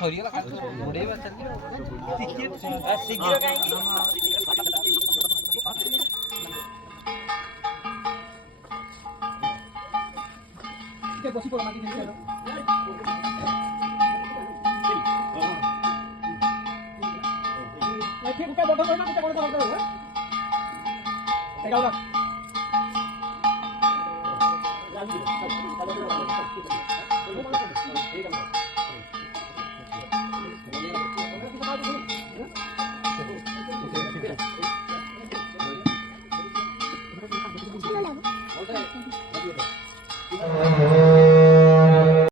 छोरी का मुड़े बस शीघ्र काहेंगे ते बसी पड़ा माटी नहीं मैं ठीक क्या बोलता हूं ना क्या बोलता हूं क्या बोला Thank you.